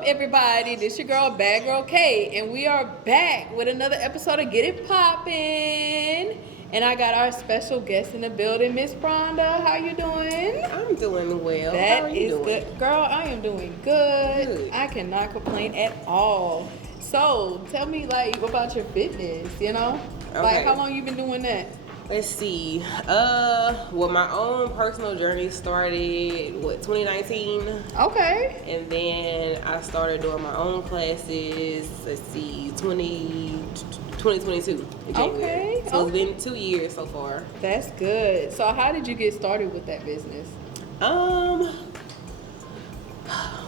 up, everybody? This your girl, Bad Girl K, and we are back with another episode of Get It Poppin'. And I got our special guest in the building, Miss Rhonda. How you doing? I'm doing well. That How are you is doing? good, girl. I am doing good. Good. I cannot complain at all. So, tell me about your fitness. You know, Okay. how long you been doing that? Let's see. Well, my own personal journey started 2019, Okay. and then I started doing my own classes. Let's see, 2022 in January. Okay, So okay. it's been 2 years so far. That's good. So, how did you get started with that business?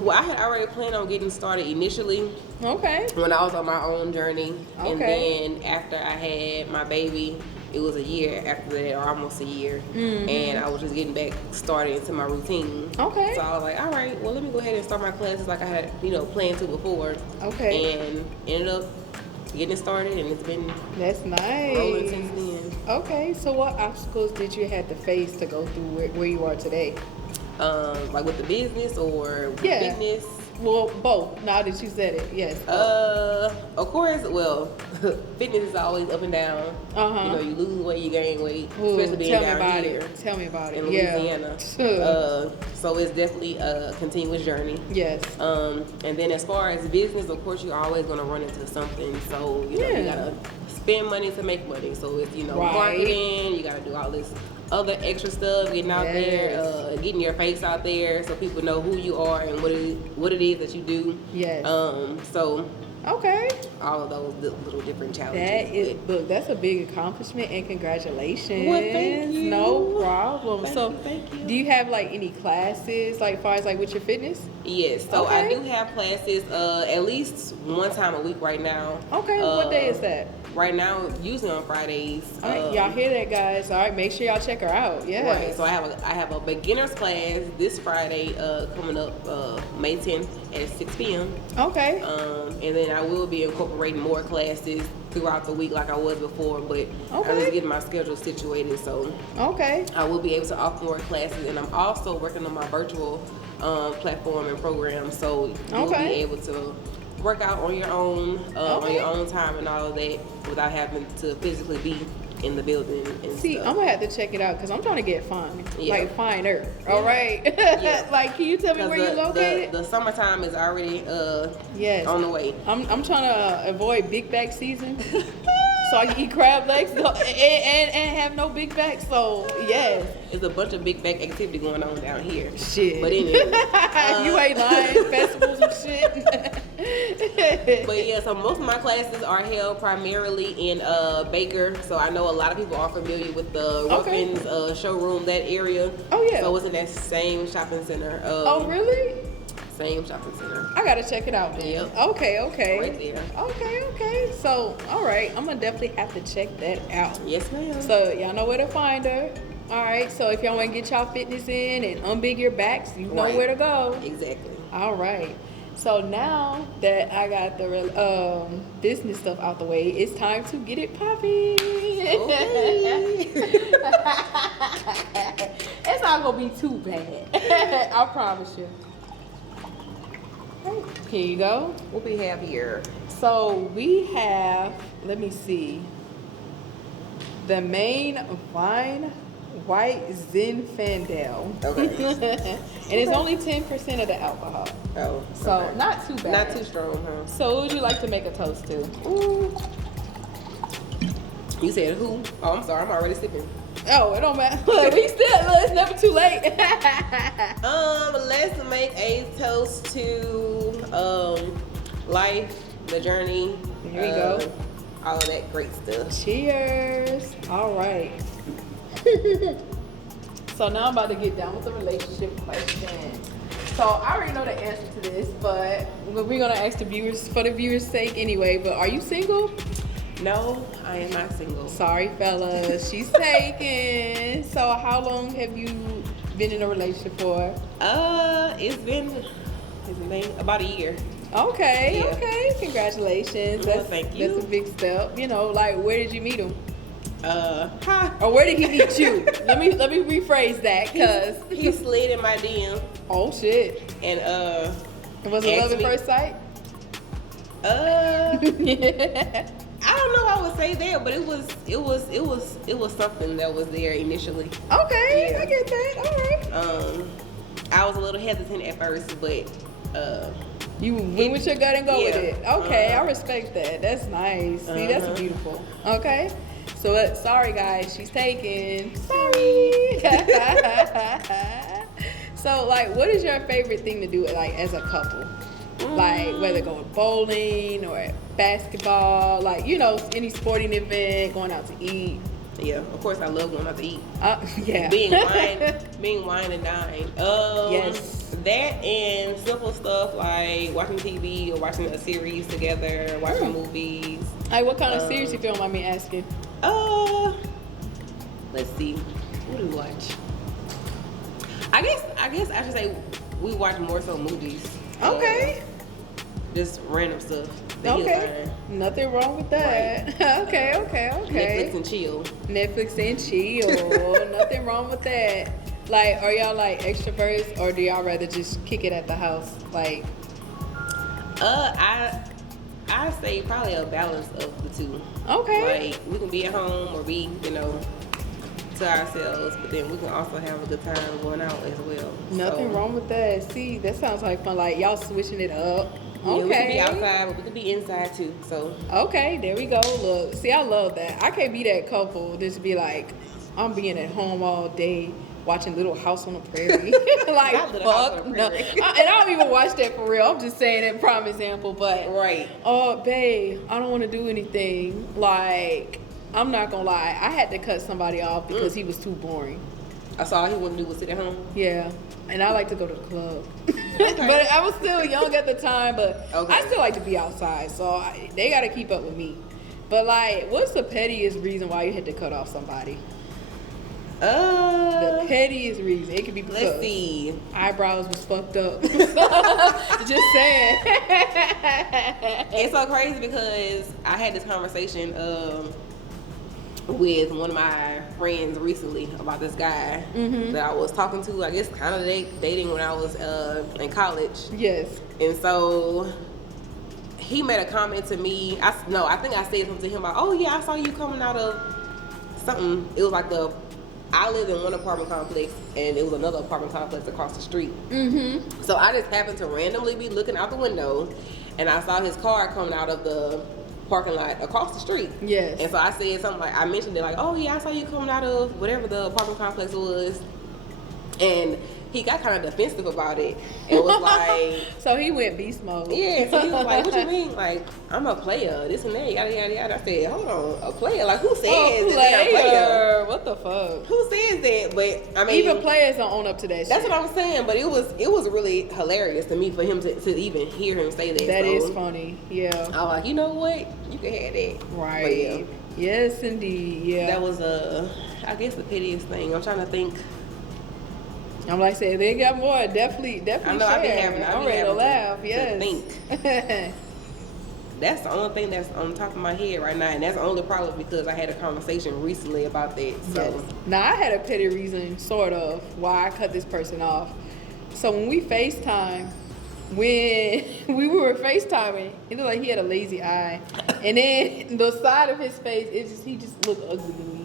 Well, I had already planned on getting started initially Okay. when I was on my own journey, and Okay. then after I had my baby, it was a year after that, or almost a year, and I was just getting back started into my routine. Okay. So I was like, all right, well, let me go ahead and start my classes like I had, planned to before. Okay. And ended up getting it started, and it's been That's rolling nice. since then. Okay, so what obstacles did you have to face to go through where you are today? Like with the business or with Yeah. fitness. Well, both. Now that you said it, yes. Of course, well, fitness is always up and down. Uh-huh. You lose weight, you gain weight, Ooh, especially being tell me down about here it. Tell me about it. in Louisiana. Yeah. So it's definitely a continuous journey. Yes. And then as far as business, of course, you're always going to run into something. So, you Yeah. gotta spend money to make money. So it's, Right. marketing, you gotta do all this other extra stuff, getting out there, getting your face out there so people know who you are and what it is that you do. Yes. So Okay. all of those little different challenges. That is, look, that's a big accomplishment and congratulations. Well, thank you. No problem. Thank you. Do you have any classes far as with your fitness? Yes, so I Okay. do have classes at least one time a week right now. Okay. What day is that? Right now, usually on Fridays. All right, y'all hear that, guys? All right, make sure y'all check her out. Yeah. Right, so I have a beginner's class this Friday coming up May 10th at 6 p.m. Okay. And then I will be incorporating more classes throughout the week like I was before, but I'm Okay. just getting my schedule situated, so Okay. I will be able to offer more classes. And I'm also working on my virtual platform and program, so you'll Okay. be able to work out on your own time and all of that without having to physically be in the building and See, stuff. I'm gonna have to check it out because I'm trying to get fine, Yeah. finer. All right. Yeah. Can you tell me where you're located? The summertime is already Yes. on the way. I'm trying to avoid big back season, so I can eat crab legs and have no big back. So yes. There's a bunch of big back activity going on down here. Shit. But anyway, You ain't lying. Festivals and shit. but yeah, so most of my classes are held primarily in Baker. So I know a lot of people are familiar with the Okay. Ruffins showroom, that area. Oh, yeah. So it's in that same shopping center. Oh really? Same shopping center. I gotta check it out then. Yep. Okay. Right there. Okay. So, all right, I'm gonna definitely have to check that out. Yes, ma'am. So y'all know where to find her. All right. So if y'all want to get y'all fitness in and unbig your backs, you know Right. where to go. Exactly. All right. So now that I got the business stuff out the way, it's time to get it popping. Okay. It's not gonna be too bad. I promise you. Here you go. What we have here? So we have, let me see, the main Vine White Zinfandel. Okay. And it's only 10% of the alcohol. Oh. So okay. not too bad. Not too strong, huh? So what would you like to make a toast to? Ooh. You said who? Oh, I'm sorry. I'm already sipping. Oh, it don't matter. Look, it's never too late. Let's make a toast to life, the journey. Here we go. All of that great stuff. Cheers. All right. So now I'm about to get down with the relationship question. So I already know the answer to this, but we're gonna ask the viewers for the viewers' sake anyway. But are you single? No, I am not single. Sorry, fellas, she's taken. So how long have you been in a relationship for? It's been about a year. Okay, Yeah. Okay. Congratulations. Well, thank you. That's a big step. Where did you meet him? Hi. Or where did he meet you? let me rephrase that, cause He slid in my DM oh shit. and Was it love at first sight? I don't know. I would say that, but it was something that was there initially. Okay, Yeah. I get that. All right. I was a little hesitant at first, but you went with your gut and go with it. Okay, I Uh-huh. respect that. That's nice. See, that's beautiful. Okay. So, sorry guys, she's taken. Sorry. So, like, what is your favorite thing to do, like, as a couple? Like, whether going bowling or basketball, like, you know, any sporting event, going out to eat. Yeah, of course I love going out to eat. Yeah. Being wine and dine. Yes. That and simple stuff like watching TV or watching a series together, watching movies. Like, what kind of series, if you don't mind me asking? Let's see. What do we watch? I guess I should say we watch more so movies. Okay. Just random stuff. Okay. Nothing wrong with that. Right. Okay. Netflix and chill. Netflix and chill. Nothing wrong with that. Like, are y'all like extroverts or do y'all rather just kick it at the house? Like, I say probably a balance of the two. Okay. Like, we can be at home or be, you know, to ourselves, but then we can also have a good time going out as well. Nothing wrong with that. See, that sounds like fun. Like, y'all switching it up. Yeah, Okay. we can be outside, but we can be inside too. So. Okay, there we go. Look, see, I love that. I can't be that couple just be like, I'm being at home all day watching Little House on the Prairie. Like, fuck no. And I don't even watch that for real. I'm just saying that prime example. But right. Babe, I don't want to do anything. Like, I'm not gonna lie. I had to cut somebody off because he was too boring. I saw all he wanted to do was sit at home. Yeah. And I like to go to the club. But I was still young at the time, but I still like to be outside. So they got to keep up with me. But, like, what's the pettiest reason why you had to cut off somebody? The pettiest reason. It could be because let's see. Eyebrows was fucked up. Just saying. It's so crazy because I had this conversation with one of my friends recently about this guy that I was talking to, I guess kind of dating when I was in college. Yes. And so he made a comment to me. I think I said something to him about, oh yeah, I saw you coming out of something. It was like I lived in one apartment complex and it was another apartment complex across the street. So I just happened to randomly be looking out the window and I saw his car coming out of the parking lot across the street. Yes. And so I said something like, I mentioned it like, oh yeah, I saw you coming out of whatever the apartment complex was. And he got kind of defensive about it and was like, so he went beast mode. yeah, so he was like, what you mean? Like, I'm a player, this and that, yada yada yada. I said, hold on, a player? Like, who says that they're a player? What the fuck? Who says that? But I mean, even players don't own up to that that's shit. what I'm saying. But it was really hilarious to me for him to even hear him say that. That so, is funny. Yeah. I was like, you know what? You can have that. Right. But yeah, yes, indeed. Yeah. that was I guess the pettiest thing. I'm trying to think. I'm like saying they got more. Definitely I know share. I'm ready to laugh. To Yes. think. That's the only thing that's on top of my head right now, and that's only probably because I had a conversation recently about that. So. Yes. Now I had a petty reason, sort of, why I cut this person off. So when we FaceTime, when we were FaceTiming, it looked like he had a lazy eye, and then the side of his face, he just looked ugly to me.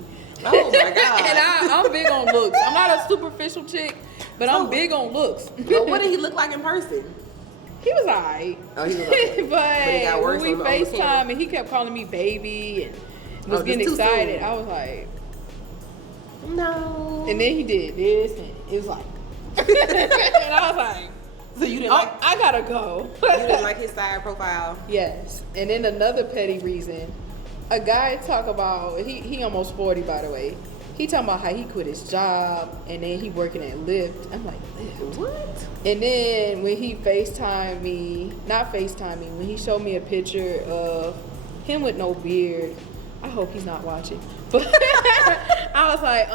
Oh my god! And I'm big on looks. I'm not a superficial chick, but I'm big on looks. But what did he look like in person? He was alright. Oh, he was okay. But it got worse when we on the camera. FaceTime and he kept calling me baby and was getting too excited, soon. I was like, no. and then he did this and it was like, and I was like, so you didn't like? I gotta go. You didn't like his side profile? Yes. And then another petty reason, a guy talk about, he almost 40 by the way. He talking about how he quit his job and then he working at Lyft. I'm like, Lyft? What? And then when he FaceTimed me, when he showed me a picture of him with no beard, I hope he's not watching. But I was like,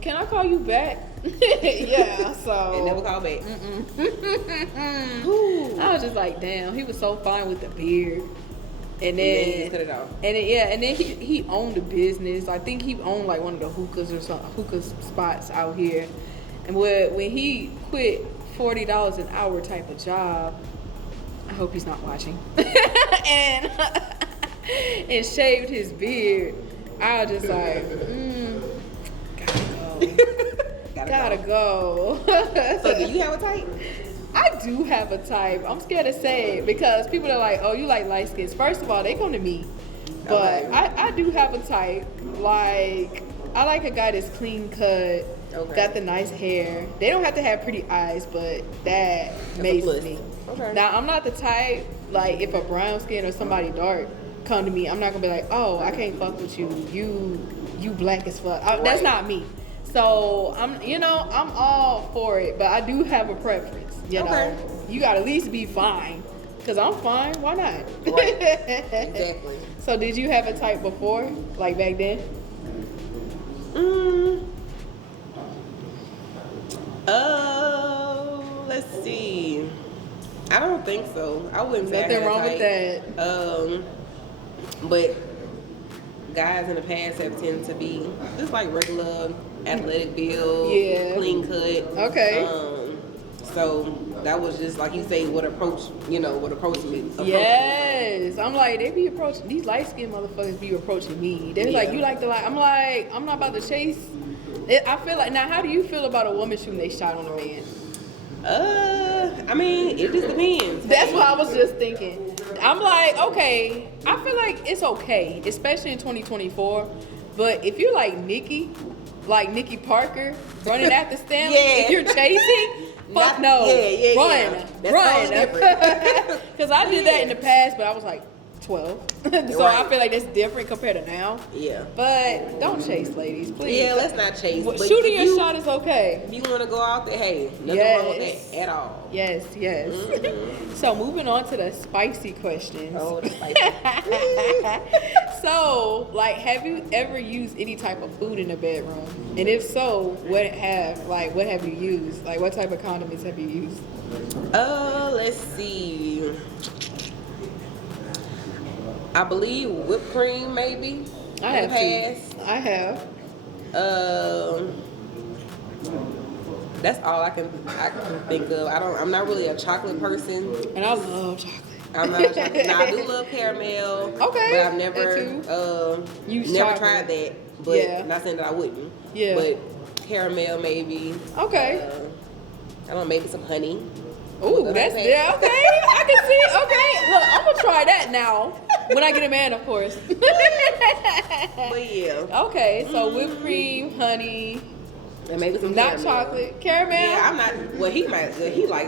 can I call you back? Yeah, so. And never call back. I was just like, damn, he was so fine with the beard. And then he just cut it off. And then he owned a business. I think he owned like one of the hookah spots out here. And when he quit $40 an hour type of job. I hope he's not watching. and shaved his beard. I was just like, gotta go. So do you have a type? I do have a type. I'm scared to say it because people are like, oh, you like light skins. First of all, they come to me. But Okay. I do have a type. Like, I like a guy that's clean cut, got the nice hair. They don't have to have pretty eyes, but that's amazes me. Okay. Now, I'm not the type, like, if a brown skin or somebody dark come to me, I'm not gonna be like, oh, I can't fuck with you. You black as fuck. That's not me. So I'm all for it, but I do have a preference. You know, you gotta at least be fine. Cause I'm fine. Why not? Right. Exactly. So did you have a type before, like back then? Let's see. I don't think so. I wouldn't say Nothing wrong with that. But guys in the past have tended to be just like regular athletic build, clean cut. Okay. So that was just like you say, what approached me. Yes. I'm like, they be approaching, these light skinned motherfuckers be approaching me. They're like, you like the light. I'm like, I'm not about to chase. I feel like, now how do you feel about a woman shooting they shot on a man? I mean, it just depends. That's what I was just thinking. I'm like, okay, I feel like it's okay, especially in 2024. But if you're like Nikki Parker, running after Stanley, if you're chasing, fuck no. Run. Because I did that in the past, but I was like 12. So I feel like that's different compared to now. Yeah. But don't chase, ladies, please. Yeah, let's not chase. Well, but shooting your shot is okay. If you want to go out there, hey, nothing wrong with that at all. Yes. Mm-hmm. So moving on to the spicy questions. Oh, the spicy. So, like, have you ever used any type of food in the bedroom? And if so, what have you used? Like, what type of condiments have you used? Let's see. I believe whipped cream, maybe. I have. That's all I can think of. I'm not really a chocolate person. And I love chocolate. I'm not a chocolate. Now, I do love caramel. Okay. But I've never tried that. But not saying that I wouldn't. Yeah. But caramel maybe. Okay. I don't know, maybe some honey. Ooh, that's okay. I can see it. Okay, look, I'm gonna try that now when I get a man, of course. But yeah. Okay, so whipped cream, honey, and maybe some not chocolate, caramel. Yeah, I'm not. Well, he likes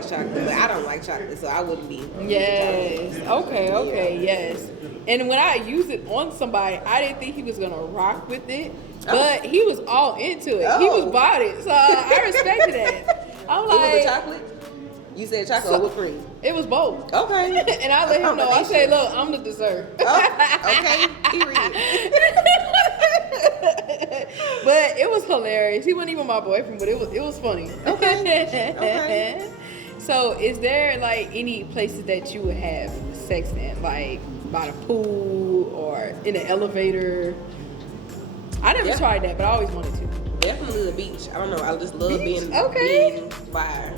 chocolate, but I don't like chocolate, so I wouldn't be. Yes. Okay. Yes. And when I used it on somebody, I didn't think he was gonna rock with it, but he was all into it. He was about it, so I respected that. I'm like, it was a chocolate. You said chocolate or whipped cream? It was both. Okay. And I let him know. I said, look, I'm the dessert. Okay. Period. But it was hilarious. He wasn't even my boyfriend, but it was funny. Okay. So is there like any places that you would have sex in? Like by the pool or in an elevator? I never tried that, but I always wanted to. Definitely the beach. I don't know. I just love being by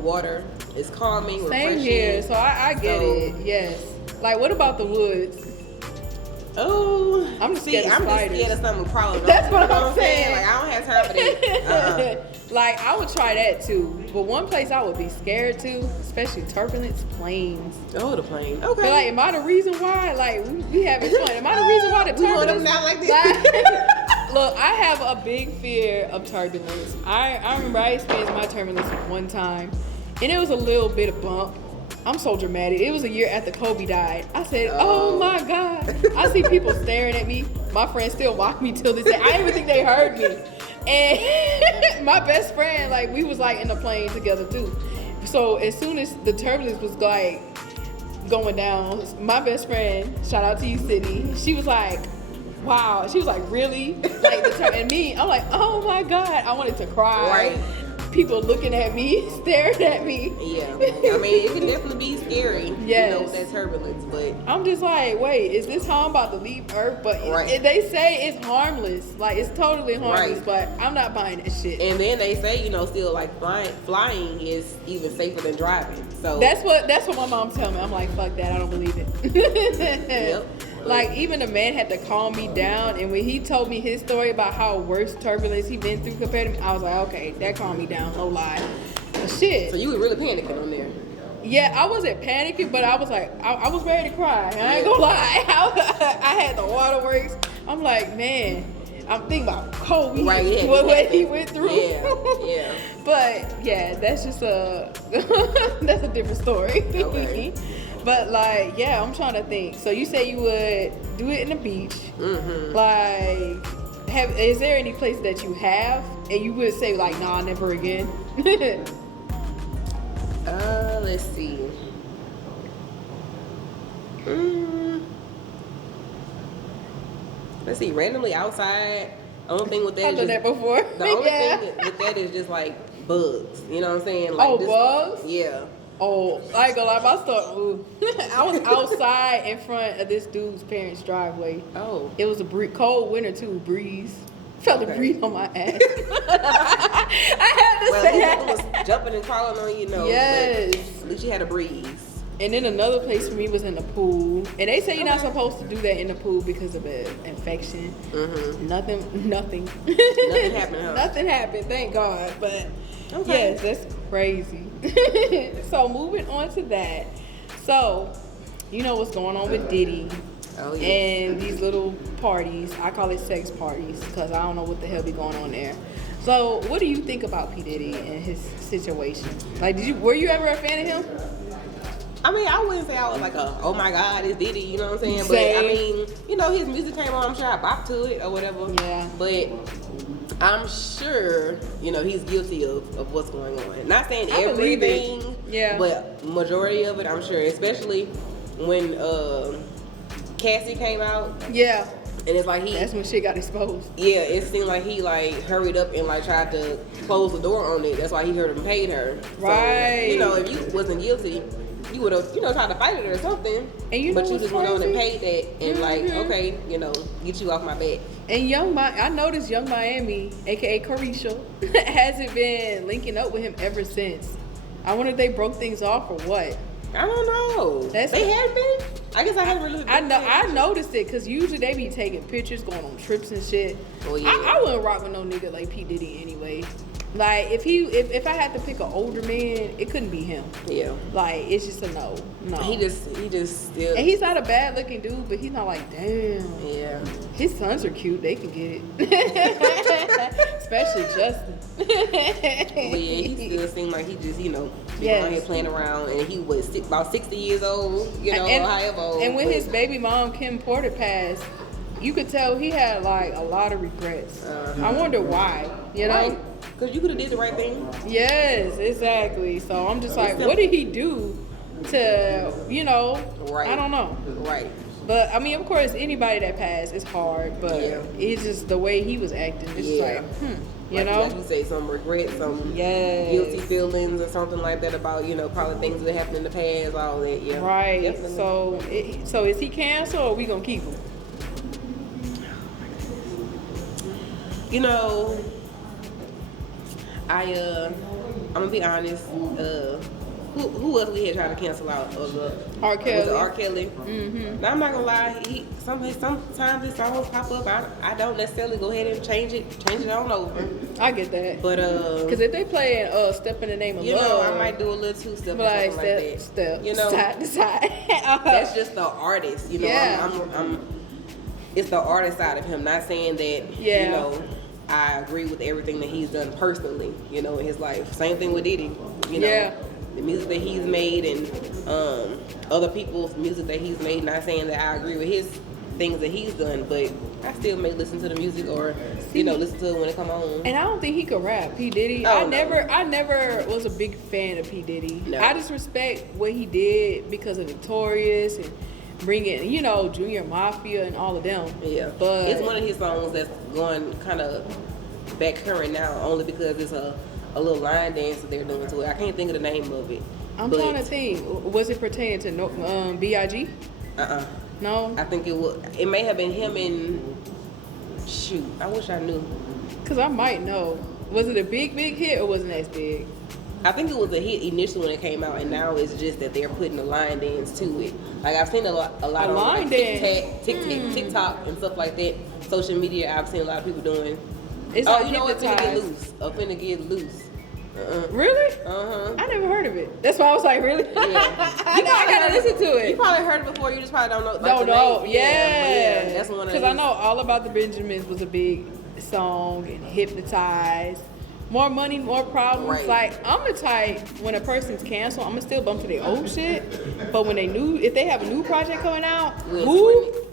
water. It's calming, refreshing. Same here, so I get it. Yes. Like, what about the woods? Oh, I'm just scared of spiders. I'm just scared of something crawling. That's what I'm saying. Like, I don't have time for that. Like, I would try that too. But one place I would be scared to, especially turbulence, planes. Oh, the plane. But Okay. like, am I the reason why? Like, we having fun. Am I the reason why the turbulence? We want them not like this. Look, I have a big fear of turbulence. I remember I experienced my turbulence one time, and it was a little bit of bump. I'm so dramatic. It was a year after Kobe died. I said, oh my God. I see people staring at me. My friends still watch me till this day. I didn't even think they heard me. And my best friend, like, we was like in the plane together too. So as soon as the turbulence was like going down, my best friend, shout out to you, Sydney, she was like, wow. She was like, really? Like, and me, I'm like, oh my God. I wanted to cry. Right. people looking at me, staring at me. Yeah, I mean, it can definitely be scary, Yes. you know, with that turbulence, but I'm just like, wait, is this how I'm about to leave Earth? But they say it's harmless, like it's totally harmless, but I'm not buying that shit. And then they say, you know, still like flying is even safer than driving. So that's what my mom tell me. I'm like, fuck that, I don't believe it. Yep. Like, even the man had to calm me down, and when he told me his story about how worse turbulence he been through compared to me, I was like, okay, that calmed me down, no lie. But shit. So you were really panicking on there. Yeah, I wasn't panicking, but I was like, I was ready to cry. I ain't gonna lie. I had the waterworks. I'm like, man, I'm thinking about Kobe, what he went through. Yeah. But yeah, that's just that's a different story. Okay. But like, yeah, I'm trying to think. So you say you would do it in the beach. Mm-hmm. Like, is there any place that you have and you would say like, nah, never again? Let's see. Let's see. Randomly outside. Only thing with that I've done that before. The only thing with that is just like bugs. You know what I'm saying? Like bugs? Yeah. Oh, I ain't gonna lie, my story. I was outside in front of this dude's parents' driveway. Oh. It was a cold winter too, breeze. Felt the breeze on my ass. I had to say that. It was jumping and crawling on you, know. Yes. At least you had a breeze. And then another place for me was in the pool. And they say you're not supposed to do that in the pool because of an infection. Mm-hmm. Nothing. Nothing happened, huh? Nothing happened, thank God. But okay. yes, that's crazy. So moving on to that. So, you know what's going on with Diddy. Oh, yeah. And these little parties. I call it sex parties because I don't know what the hell be going on there. So, what do you think about P. Diddy and his situation? Like, were you ever a fan of him? I mean, I wouldn't say I was like oh my God, it's Diddy, you know what I'm saying? Same. But I mean, you know, his music came on, I'm sure I bopped to it or whatever. Yeah. But I'm sure, you know, he's guilty of what's going on. Not saying everything, but majority of it, I'm sure. Especially when Cassie came out. Yeah. And it's like that's when shit got exposed. Yeah, it seemed like he like hurried up and like tried to close the door on it. That's why he heard him paid her. Right. So, you know, if you wasn't guilty, you would have, you know, tried to fight it or something. And you know but you just went on and paid that and like, okay, you know, get you off my back. And I noticed Young Miami, aka Carisha, hasn't been linking up with him ever since. I wonder if they broke things off or what. I don't know. They have been. I guess I haven't really. I noticed it because usually they be taking pictures, going on trips and shit. Oh yeah. I wouldn't rock with no nigga like P. Diddy anyway. Like if I had to pick an older man, it couldn't be him. Yeah. Like it's just a no. He just still. And he's not a bad looking dude, but he's not like damn. Yeah. His sons are cute. They can get it. Especially Justin. But yeah, he still seemed like he just, you know, out here playing around, and he was about 60 years old, you know, or however old. And when his baby mom Kim Porter passed, you could tell he had like a lot of regrets. I wonder why, you know? Right. Because you could have did the right thing. Yes, exactly. So I'm just like, what did he do to, you know, I don't know. Right. But I mean, of course, anybody that passed, it's hard. But it's just the way he was acting. It's just like, you know, like you say, some regret, some guilty feelings, or something like that about, you know, probably things that happened in the past, all that. Yeah. Right. Definitely. So is he canceled or are we gonna keep him? You know, I'm gonna be honest. Who else we had tried to cancel out of the R. Kelly? Was it R. Kelly? Mm-hmm. Now I'm not gonna lie. Sometimes his songs pop up. I don't necessarily go ahead and change it on over. I get that. But because if they play "Step in the Name of Love," know, I might do a little two-step or something like that. Step, you know, side to side. That's just the artist. You know, I'm it's the artist side of him. Not saying that you know I agree with everything that he's done personally. You know, in his life. Same thing with Diddy. You know. The music that he's made and other people's music that he's made, not saying that I agree with his things that he's done, but I still may listen to the music or you know, listen to it when it come on. And I don't think he could rap. P. Diddy. I never was a big fan of P. Diddy. No. I just respect what he did because of Notorious and bringing, you know, Junior Mafia and all of them. Yeah. But it's one of his songs that's going kind of back current now, only because it's a a little line dance that they're doing to it. I can't think of the name of it. I'm trying to think. Was it pertaining to B.I.G.? No. I think it was. It may have been him and shoot. I wish I knew. Cause I might know. Was it a big hit or wasn't as big? I think it was a hit initially when it came out, and now it's just that they're putting a line dance to it. Like I've seen a lot on like TikTok and stuff like that. Social media, I've seen a lot of people doing. It's you know what? Finna get loose. Finna get loose. Really? I never heard of it. That's why I was like, really? Yeah. I gotta listen to it. You probably heard it before. You just probably don't know. Don't know. Yeah. That's one of. Because I know All About the Benjamins was a big song, and Hypnotized. More Money, More Problems. Right. Like, I'm the type, when a person's canceled, I'm gonna still bump to their old shit. But when if they have a new project coming out,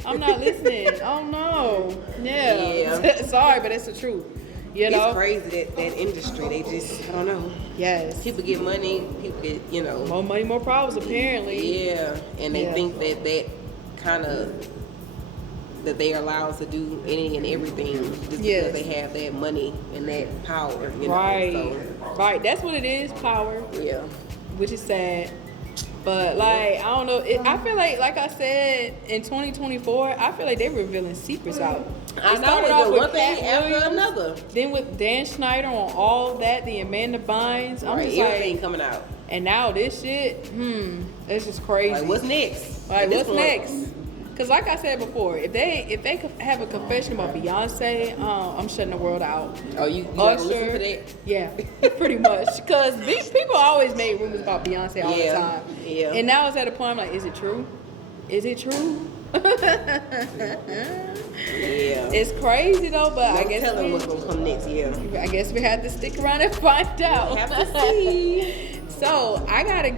I'm not listening. Oh no. Yeah. Sorry, but it's the truth. You know? It's crazy that industry. They just, I don't know. Yes. People get money. People get, more money, more problems. Apparently. Yeah, and they think that kind of that they are allowed to do any and everything just because they have that money and that power. Right. So. Right. That's what it is. Power. Yeah. Which is sad. But like, I don't know. I feel like I said, in 2024, I feel like they're revealing secrets out. I know, it's one thing after another. Then with Dan Schneider on all that, the Amanda Bynes, I'm just everything like, coming out. And now this shit, it's just crazy. Like, what's next? Like, what's next? Because like I said before, if they could have a confession about Beyonce, I'm shutting the world out. Oh, you listen to that? Yeah, pretty much. Because people always made rumors about Beyonce all the time. Yeah. And now it's at a point I'm like, is it true? Is it true? Yeah. It's crazy though, but I guess tell them what's gonna come next. Yeah. I guess we have to stick around and find out. We have to see. So I got a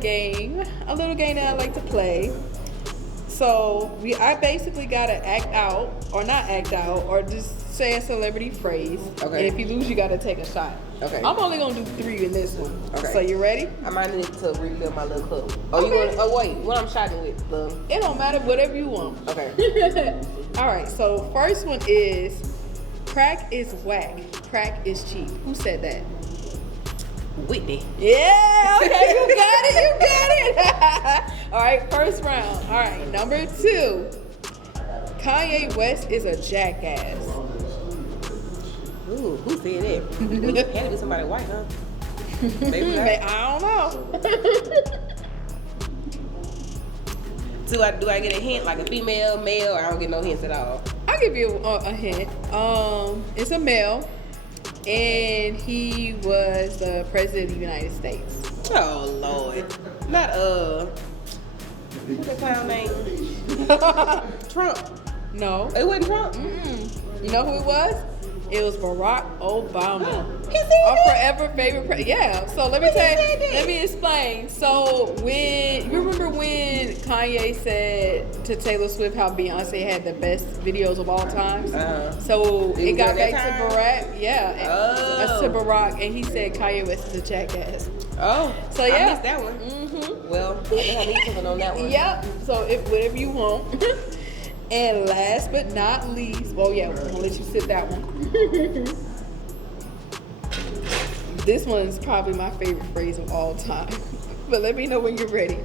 little game that I like to play. So I basically gotta act out, or not act out, or just say a celebrity phrase. Okay. And if you lose, you gotta take a shot. Okay. I'm only gonna do 3 in this one. Okay. So you ready? I might need to refill my little cup. Oh, you gonna? Oh wait, what I'm shotting with? It don't matter, whatever you want. Okay. All right. So first one is, crack is whack, crack is cheap. Who said that? Whitney. Yeah, okay, you got it. All right, first round. All right, number 2. Kanye West is a jackass. Ooh, who said that? It had to be somebody white, huh? Maybe I don't know. Do I get a hint, like a female, male, or I don't get no hints at all? I'll give you a hint. It's a male. And he was the president of the United States. Oh Lord. Not what's that clown name? Trump. No. It wasn't Trump? You know who it was? It was Barack Obama. He said Our that? forever favorite yeah. So let me explain. So you remember when Kanye said to Taylor Swift how Beyonce had the best videos of all time? So it got back to Barack, to Barack, and he said Kanye West is a jackass. Oh, so yeah, I missed that one. Well, I think I need something on that one. Yep. So whatever you want. And last but not least, well, yeah, we'll let you sit that one. This one's probably my favorite phrase of all time. But let me know when you're ready.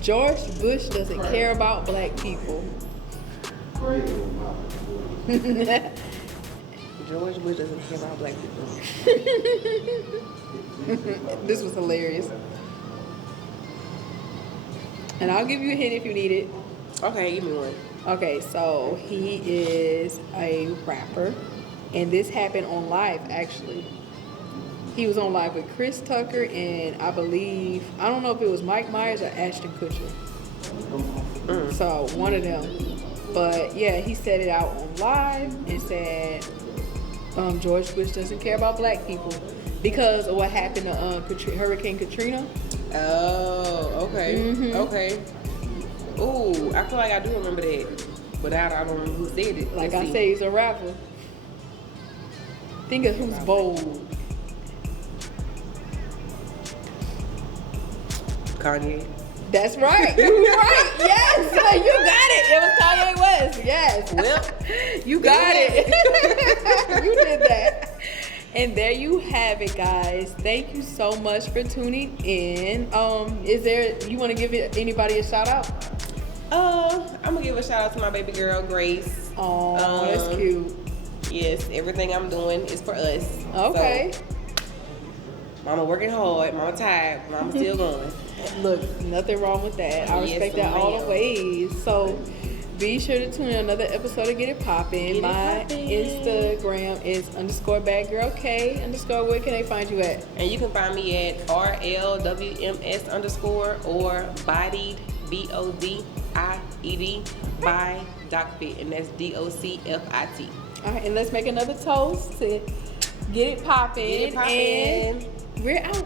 George Bush doesn't care about black people. George Bush doesn't care about black people. This was hilarious. And I'll give you a hint if you need it. Okay, give me one. Okay, so he is a rapper, and this happened on live, actually. He was on live with Chris Tucker and I don't know if it was Mike Myers or Ashton Kutcher. So, one of them. But, yeah, he said it out on live and said George Bush doesn't care about black people because of what happened to Hurricane Katrina. Oh, okay. Okay. Ooh, I feel like I do remember that, but I don't remember who said it. Like I say, he's a rapper. Think of who's bold. Kanye. That's right. You right. Yes, you got it. It was Kanye West. Yes. Well, you got it. You did that. And there you have it, guys. Thank you so much for tuning in. Is there, you want to give anybody a shout out? I'm gonna give a shout out to my baby girl Grace. Oh, that's cute. Yes, everything I'm doing is for us. Okay. So, mama working hard, mama tired, mama still going. Look, nothing wrong with that. I respect that all the ways. So be sure to tune in another episode of Get It Poppin'. My Instagram is _badgirlk_ where can they find you at? And you can find me at RLWMS_ or bodied BODIED by DocFit, and that's DOCFIT. All right, and let's make another toast to Get It Poppin'. Get It Poppin'. And we're out.